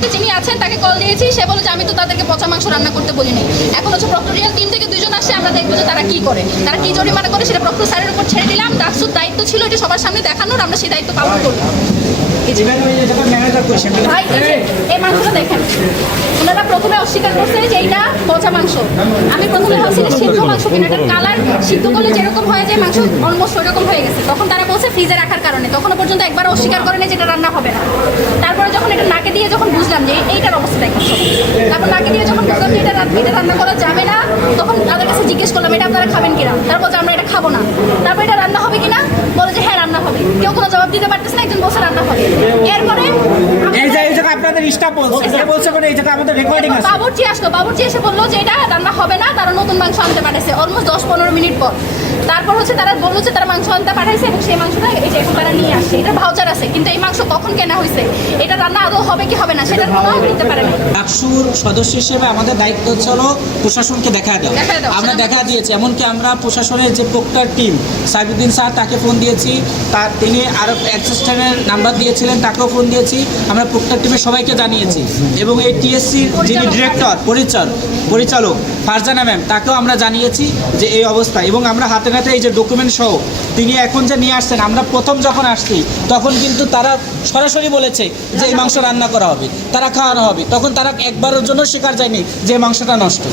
দায়িত্বে যিনি আছেন তাকে কল দিয়েছি, সে বলে যে আমি তো তাদেরকে পচা মাংস রান্না করতে বলিনি। এখন হচ্ছে প্রক্টোরিয়াল টিম থেকে 2 জন আসে, আমরা দেখবো যে তারা কি করে, তারা কি জরিমানা করে সেটা প্রক্টর স্যারের উপর ছেড়ে দিলাম। ডাকসুর দায়িত্ব ছিল এটা সবার সামনে দেখানোর, আমরা সেই দায়িত্ব পালন করবো। ভাই এই মাংসটা দেখেন, ওনারা প্রথমে অস্বীকার করছে যে এইটা পচা মাংস। আমি প্রথমে ভাবছি যে সিদ্ধ মাংস কিনা, এটার কালার সিদ্ধ করলে যেরকম হয় যে মাংস অলমোস্ট ওইরকম হয়ে গেছে। তখন তারা বলছে ফ্রিজে রাখার কারণে, তখনও পর্যন্ত একবার অস্বীকার করে না যে এটা রান্না হবে না। তারপরে যখন এটা নাকে দিয়ে যখন বুঝলাম যে এইটার অবস্থা দেখেন, তারপর নাকে দিয়ে যখন বুঝলাম যে এটা রান্না করা যাবে না, তখন তাদের কাছে জিজ্ঞেস করলাম এটা আপনারা খাবেন কিনা। তারা বলছে আমরা এটা খাবো না। তারপর এটা রান্না হবে কিনা, বলে যে হ্যাঁ রান্না হবে। কেউ কোনো জবাব দিতে পারতেছে না, একজন বলছে রান্না হবে। এরপরে আপনাদের স্টাফ বলছে কোন এই জায়গা আমাদের রেকর্ডিং আছে। বাবুর্চি আসলো, বাবুর্চি এসে বললো যে এটা রান্না হবে না, তারা নতুন মাংস আনতে পাঠাইছে অলমোস্ট 10-15 মিনিট পর। তারপর হচ্ছে তারা বললো যে তারা মাংস আনতে পাঠাইছে এবং সেই মাংসটা এই যে এখন তারা নিয়ে আসছে। এটা ভাউচার আছে, কিন্তু এই মাংস কখন কেনা হয়েছে, এটা রান্না আদৌ হবে কি হবে না সেটার কোনো দিতে পারে না। ডাকসুর সদস্য হিসেবে আমাদের দায়িত্ব হচ্ছে হলো প্রশাসনকে দেখা দেওয়া। আমরা দেখা দিয়েছি, এমনকি আমরা প্রশাসনের যে প্রক্টর টিম সাইফুদ্দিন স্যার তাকে ফোন দিয়েছি, তিনি আরও অ্যাসিস্ট্যান্টের নাম্বার দিয়েছিলেন, তাকেও ফোন দিয়েছি। আমরা প্রক্টর টিমের সবাইকে জানিয়েছি এবং এই টিএসসির যিনি ডিরেক্টর পরিচালক ফারজানা ম্যাম, তাকেও আমরা জানিয়েছি যে এই অবস্থা। এবং আমরা হাতে নাতে এই যে ডকুমেন্ট সহ তিনি এখন যে নিয়ে আসছেন, আমরা প্রথম যখন আসছি তখন কিন্তু তারা সরাসরি বলেছে যে এই মাংস রান্না করা হবে, তারা খাওয়ানো হবে। তখন তারা একবারের জন্য স্বীকার যায়নি যে মাংসটা নষ্ট।